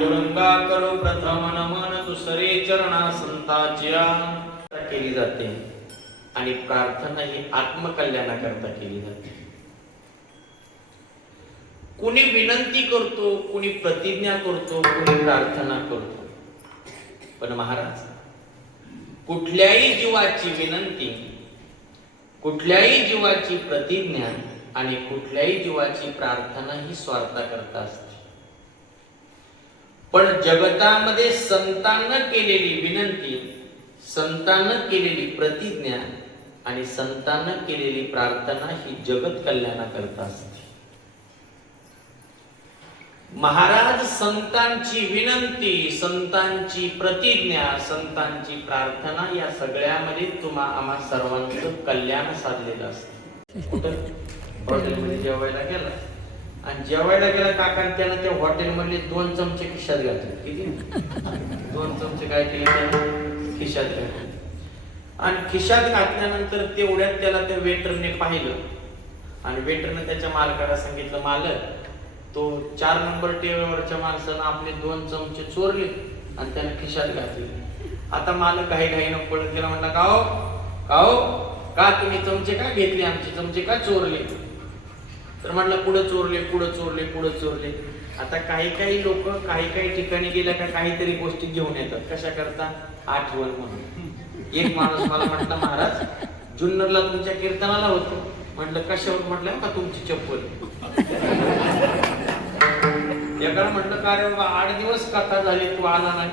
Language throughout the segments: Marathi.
पांडुरंगा करो प्रथम नमन दुसरे चरणा संताच्या केली जाते आणि प्रार्थना ही आत्मकल्याणाकरता केली जाते. कुणी विनंती करतो, कुणी प्रतिज्ञा करतो, कुणी प्रार्थना करतो. पण महाराज कुठल्याही जीवाची विनंती, कुठल्याही जीवाची प्रतिज्ञा आणि कुठल्याही जीवाची प्रार्थना ही स्वार्थाकरता असते. पण जगतामध्ये संतांना केलेली विनंती, संतांना केलेली प्रतिज्ञा आणि संतांना केलेली प्रार्थना ही जगत कल्याणाकरता असते. महाराज संतांची विनंती, संतांची प्रतिज्ञा, संतांची प्रार्थना या सगळ्यामध्ये आम्हा सर्वांचं कल्याण साधलेलं असतं. हॉटेलमध्ये जेवायला गेला आणि जेवायला गेला काका, त्यानं त्या हॉटेलमधले 2 चमचे खिशात घातले. किती? 2 चमचे काय केले? खिशात घातले. आणि खिशात घातल्यानंतर तेवढ्यात त्याला त्या वेटरने पाहिलं आणि वेटरने त्याच्या मालकाला सांगितलं, मालक तो 4 नंबर टेबलवरच्या माणसानं आपले 2 चमचे चोरले आणि त्याने खिशात घातले. आता मालक घाईघाईनं पळत गेला, म्हणला का तुम्ही चमचे का घेतले, आमचे चमचे का चोरले? तर म्हटलं पुढे चोरले. आता काही लोक काही ठिकाणी गेल्या का काहीतरी गोष्टी घेऊन येतात. कशा करता? आठवण म्हणून. एक माणूस मला म्हटला, महाराज जुन्नरला तुमच्या कीर्तनाला होतो. म्हटलं कशावर? म्हटलं का तुमची चप्पल. एकाला म्हटलं का रे बाबा 8 दिवस कथा झाली तू आला नाही.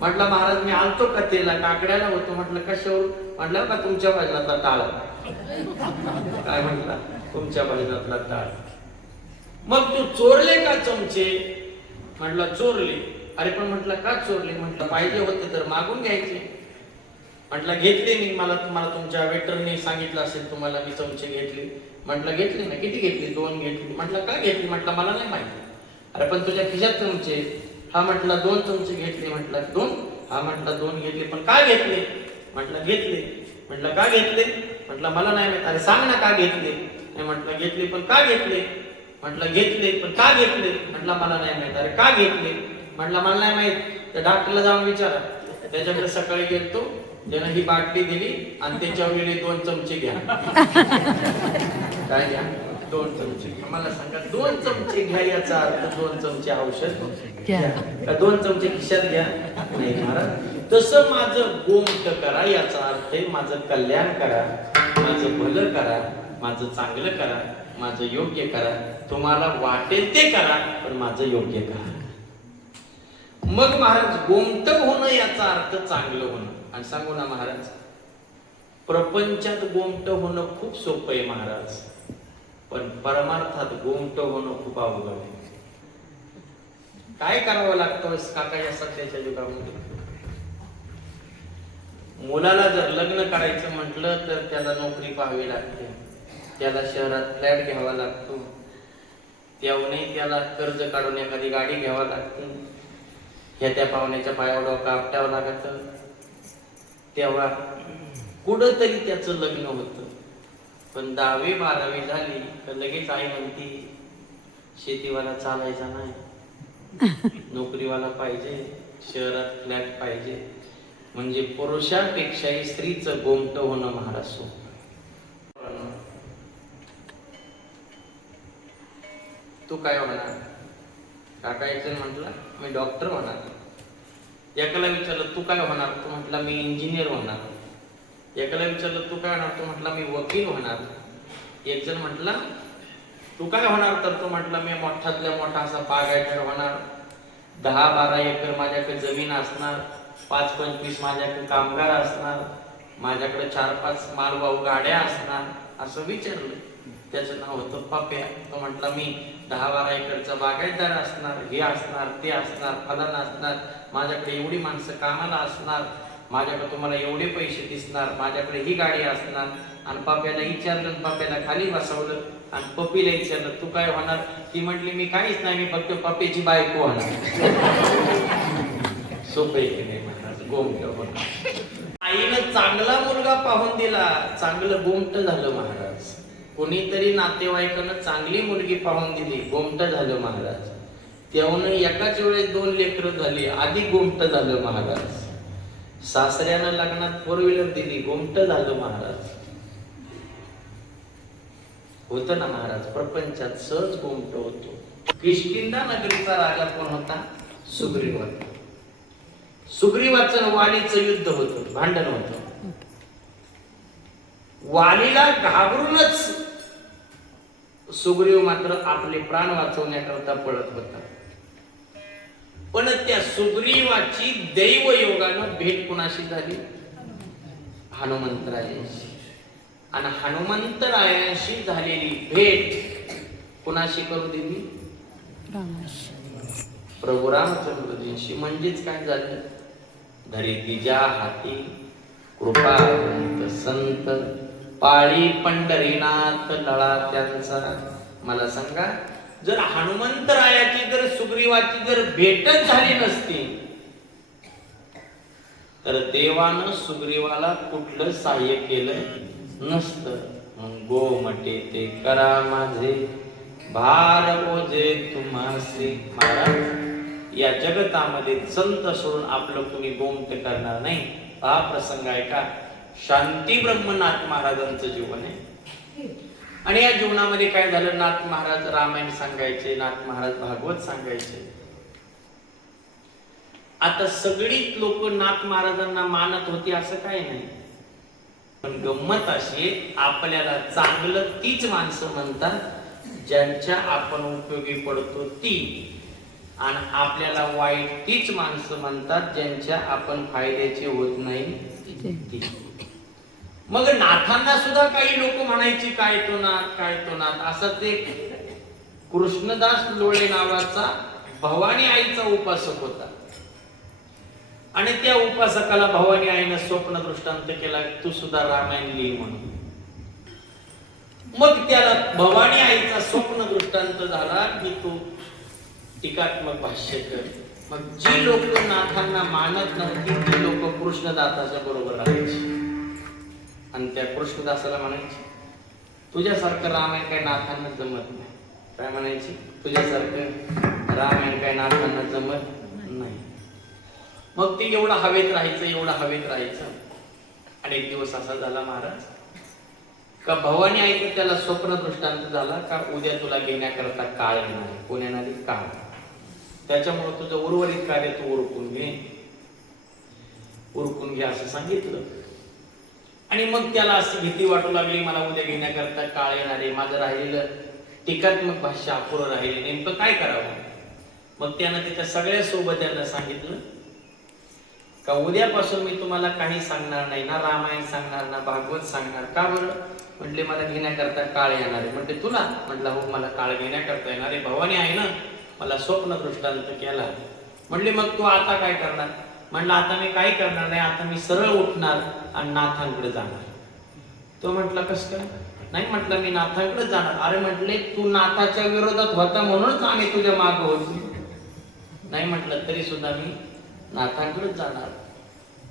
म्हटलं महाराज मी आलतो कथेला, काकड्याला होतो. म्हटलं कशावर? म्हटलं का तुमच्या भजनातला टाळ. काय म्हटला? तुमच्या भजनातला टाळ. मग तू चोरले का चमचे? म्हटलं चोरले. अरे पण म्हटलं का चोरले? म्हटलं पाहिजे होते तर मागून घ्यायचे. म्हटलं घेतले मी, मला तुमच्या वेटरने सांगितलं असेल तुम्हाला मी चमचे घेतले. म्हटलं घेतले ना. किती घेतले? 2 घेतले. म्हटलं का घेतली? म्हटलं मला नाही माहिती. अरे पण तुझ्या खिशात चमचे. हा म्हटलं 2 चमचे घेतले. म्हटलं 2. हा म्हटलं 2 घेतले. पण का घेतले? म्हटलं घेतले. म्हटलं का घेतले? म्हटलं मला नाही माहित. अरे सांग ना का घेतले? नाही. म्हटलं घेतले. पण का घेतले? म्हटलं घेतले. पण का घेतले? म्हटलं मला नाही माहित. अरे का घेतले? म्हटलं मला नाही माहित. त्या डॉक्टरला जाऊन विचारा. त्याच्याकडे सकाळी गेलतो, त्यानं ही बाटली दिली आणि त्याच्यावर 2 चमचे घ्या. काय घ्या? 2 चमचे. मला सांगा 2 चमचे घ्या याचा अर्थ 2 चमचे औषध घ्या का 2 चमचे खिशात घ्या? नाही महाराज. तसं माझं गोमट करा याचा अर्थ आहे माझं कल्याण करा, माझं भलं करा, माझं चांगलं करा, माझं योग्य करा. तुम्हाला वाटेल ते करा पण माझं योग्य करा. मग महाराज गोमट होणं याचा अर्थ चांगलं होणं. आणि सांगू ना महाराज, प्रपंचात गोमट होणं खूप सोपं आहे महाराज, पण परमार्थात गोमट होणं खूप अवघड आहे. काय करावं लागतं काका या सध्याच्या युगामध्ये? मुलाला जर लग्न करायचं म्हटलं तर त्याला नोकरी पाहावी लागते, त्याला शहरात फ्लॅट घ्यावा लागतो, त्याहूनही त्याला कर्ज काढून एखादी गाडी घ्यावा लागते, ह्या त्या पाहुण्याच्या पायावर डोकं आपटावं लागतं, तेव्हा कुठंतरी त्याचं लग्न होतं. पण 10वी 12वी झाली तर लगेच आई म्हणती शेतीवाला चालायचा नाही, नोकरीवाला पाहिजे, शहरात फ्लॅट पाहिजे. म्हणजे पुरुषापेक्षाही स्त्रीचं गोमट होणं महाराज. तू काय होणार? काका याचं म्हटलं मी डॉक्टर होणार. एकाला विचारलं तू काय होणार? तो म्हटला मी इंजिनियर होणार. एकाला विचारलं तू काय होणार? तो म्हटला मी वकील होणार. एक जण म्हटला तू काय होणार? तर तो म्हटला मी मोठातल्या मोठा असा बागायतदार होणार, 10-12 एकर माझ्याकडे जमीन असणार, 5-25 माझ्याकडे कामगार असणार, माझ्याकडे 4-5 मालवाहू गाड्या असणार. असं विचारलं. त्याचं नाव होतं पप्या. तो म्हटला मी 10-12 एकरचा बागायतदार असणार, हे असणार, ते असणार, फलन असणार, माझ्याकडे एवढी माणसं कामाला असणार, माझ्याकडे तुम्हाला एवढे पैसे दिसणार, माझ्याकडे ही गाडी असणार. आणि पप्याला विचारलं, पप्याला खाली बसवलं आणि पप्पीला विचारलं तू काय होणार? ती म्हटली मी काहीच नाही, मी फक्त पप्पीची बायको होणार. सोपे गोमट होणार. आईनं चांगला मुलगा पाहून दिला, चांगलं गोमट झालं महाराज. कोणीतरी नातेवाईकांना चांगली मुलगी पाहून दिली, गोमट झालं महाराज. त्याहून एकाच वेळेस 2 लेकरं झाली. आधी गोमट झालं महाराज. सासऱ्यानं लग्नात 4 व्हीलर दिली, गोमट झालं महाराज. होत ना महाराज, प्रपंचात सहज गोमट होतो. किष्किंधा नगरीचा राजा कोण होता? सुग्रीव होता. सुग्रीवाचं वालीचं युद्ध होतं, भांडण होतं. वालीला घाबरूनच सुग्रीव मात्र आपले प्राण वाचवण्याकरता पळत होता. पण त्या सुग्रीवाची दैव योगानं भेट कुणाशी झाली? हनुमंतरायांशी. आणि हनुमंतरायांशी झालेली भेट कुणाशी करू दिली? प्रभू रामचंद्रजींशी. म्हणजेच काय झालं? धरी तिच्या हाती कृपावंत संत, पाळी पंढरीनाथ लळा त्यांचा. मला सांगा, जर हनुमंतरायाची जर सुग्रीवाची जर भेटच झाली नसती तर देवानं सुग्रीवाला कुठलं सहाय्य केलं नसतं. गोमटे ते करा माझे, भार ओझे तुम्हासी. महाराज, या जगतामध्ये संत सोडून आपलं कुणी गोमट करणार नाही. हा प्रसंग आहे का? शांती ब्रह्मनाथ महाराजांचं जीवन आहे. आणि या जीवनामध्ये काय झालं? नाथ महाराज रामायण सांगायचे, नाथ महाराज भागवत सांगायचे. आता सगळीच लोक नाथ महाराजांना मानत होती असं काही नाही. पण गंमत अशी, आपल्याला चांगलं तीच माणसं म्हणतात ज्यांच्या आपण उपयोगी पडतो ती, आणि आपल्याला वाईट तीच माणसं म्हणतात ज्यांच्या आपण फायद्याचे होत नाही ती. मग नाथांना सुद्धा काही लोक म्हणायची काय तो नाथ, काय तो नाथ. असं ते कृष्णदास लोळे नावाचा भवानी आईचा उपासक होता. आणि त्या उपासकाला भवानी आईनं स्वप्न दृष्टांत केला, तू सुद्धा रामायण लिही म्हणून. मग त्याला भवानी आईचा स्वप्न दृष्टांत झाला की तू टीकात्मक भाष्य कर. मग जी लोक नाथांना मानत नव्हती ती लोक कृष्णदासाच्या बरोबर राहायची. आणि त्या कृष्णदासाला म्हणायची, तुझ्यासारखं रामायण काय नाथांना जमत नाही. काय म्हणायची? तुझ्यासारखं रामायण काय नाथांना जमत नाही. मग ते एवढं हवेत राहायचं, एवढं हवेत राहायचं. आणि एक दिवस असा झाला महाराज का भवानी आई त्याला स्वप्न दृष्टांत झाला का उद्या तुला घेण्याकरता काळ येणार. कोण येणार? काळ. त्याच्यामुळे तुझं उर्वरित कार्य तू उरकून घे, उरकून घे असं सांगितलं. आणि मग त्याला अशी भीती वाटू लागली, मला उद्या घेण्याकरता काळ येणार आहे, माझं राहिलेलं टीकात्मक भाष्य अपुरं राहिले, नेमकं काय करावं. मग त्यानं त्याच्या सगळ्या सोबत्यांना सांगितलं का उद्यापासून मी तुम्हाला काही सांगणार नाही, ना रामायण सांगणार ना भागवत सांगणार. का बरं? म्हटले मला घेण्याकरता काळ येणार आहे. म्हटले तुला? म्हटलं हो, मला काळ घेण्याकरता येणार आहे. भवानी आहे ना, मला स्वप्न दृष्टांत केला. म्हटले मग तू आता काय करणार? म्हणलं आता मी काही करणार नाही, आता मी सरळ उठणार आणि नाथांकडे जाणार. तो म्हटला कसं काय? नाही म्हटलं मी नाथांकडे जाणार. अरे म्हटले तू नाथाच्या विरोधात होता म्हणूनच आम्ही तुझ्या मागे होतो. नाही म्हटलं तरी सुद्धा मी नाथांकडे जाणार.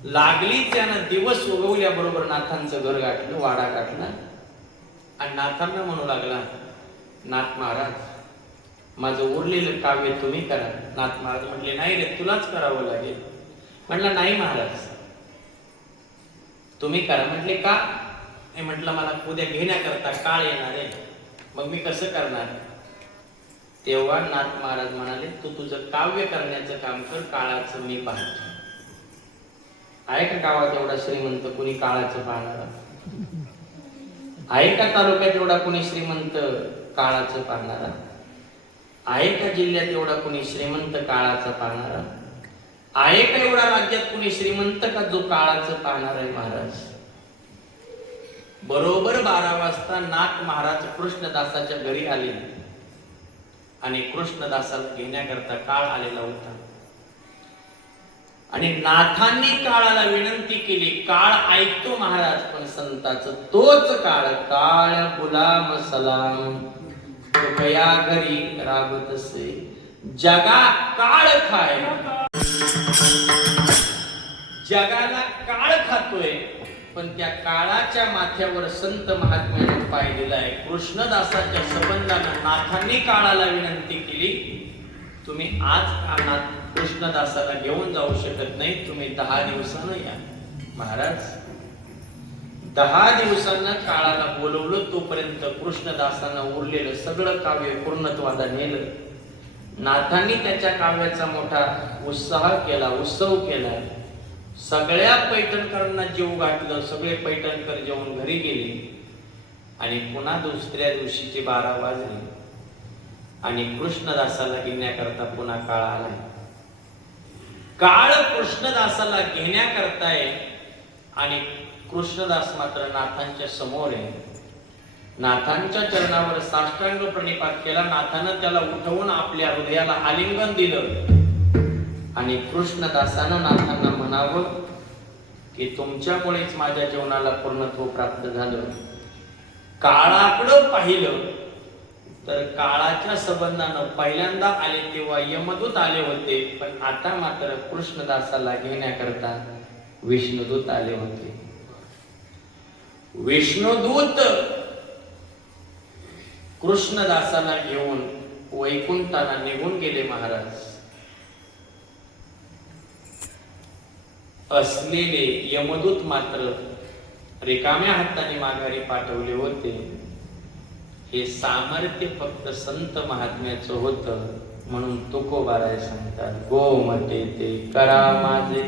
लागली त्यानं दिवस उगवल्याबरोबर नाथांचं घर गाठलं, वाडा गाठला. आणि नाथांना म्हणू लागला, नाथ महाराज माझं उरलेलं काव्य तुम्ही करा. नाथ महाराज म्हटले नाही रे, तुलाच करावं लागेल. म्हटलं नाही महाराज तुम्ही करा. म्हटले का? म्हटलं मला उद्या घेण्याकरता काळ येणार आहे, मग मी कसं करणार. तेव्हा नाथ महाराज म्हणाले, तू तुझं काव्य करण्याचं काम कर, काळाचं मी पाहतो. आहे का गावात एवढा श्रीमंत कुणी काळाचं पाहणारा? आहे का तालुक्यात एवढा कुणी श्रीमंत काळाचं पाहणारा? आहे का जिल्ह्यात एवढा कुणी श्रीमंत काळाचं पाहणारा? आहे का एवढा राज्यात कुणी श्रीमंत का जो काळाचं पाहणार आहे? महाराज बरोबर 12 वाजता नाथ महाराज कृष्णदासाच्या घरी आले आणि कृष्णदासाला घेण्याकरता काळ आलेला होता. आणि नाथांनी काळाला विनंती केली. काळ ऐकतो महाराज, पण संताचं तोच काळ. काळ गुलाम सलाम कृपया घरी राबतसे, जगा काळ खाय. जगाला काळ खातोय, पण त्या काळाच्या माथ्यावर संत महात्म्याने पाय दिलाय. कृष्णदासाच्या संबंधानं नाथांनी काळाला विनंती केली तुम्ही आज कानात कृष्णदासाला घेऊन जाऊ शकत नाही, तुम्ही 10 दिवसानं या. महाराज 10 दिवसांना काळाला बोलवलं, तोपर्यंत कृष्णदासानं उरलेलं सगळं काव्य पूर्णत्वाला नेलं. नाथांनी त्याच्या काव्याचा मोठा उत्साह केला, उत्सव केला. सगळ्या पैठणकरांना जीव घातलं, सगळे पैठणकर जेवून घरी गेले. आणि पुन्हा दुसऱ्या दिवशीचे 12 वाजले आणि कृष्णदासाला घेण्याकरता पुन्हा काळ आलाय. काळ कृष्णदासाला घेण्याकरताय आणि कृष्णदास मात्र नाथांच्या समोर आहे. नाथांच्या चरणावर साष्टांग प्रणिपात केला. नाथानं त्याला उठवून आपल्या हृदयाला आलिंगन दिलं आणि कृष्णदासानं नाथांना म्हणावं की तुमच्यामुळेच माझ्या जीवनाला पूर्णत्व प्राप्त झालं. काळाकडं पाहिलं तर काळाच्या संबंधानं पहिल्यांदा आले तेव्हा यमदूत आले होते, पण आता मात्र कृष्णदासाला घेण्याकरता विष्णुदूत आले होते. विष्णुदूत कृष्णदासाला घेऊन वैकुंठाला निघून गेले. महाराज असलेले यमदूत मात्र रिकाम्या हाताने माघारी पाठवले होते. हे सामर्थ्य फक्त संत महात्म्याचं होतं, म्हणून तुकोबाराय सांगतात, गोमटे ते करा माझे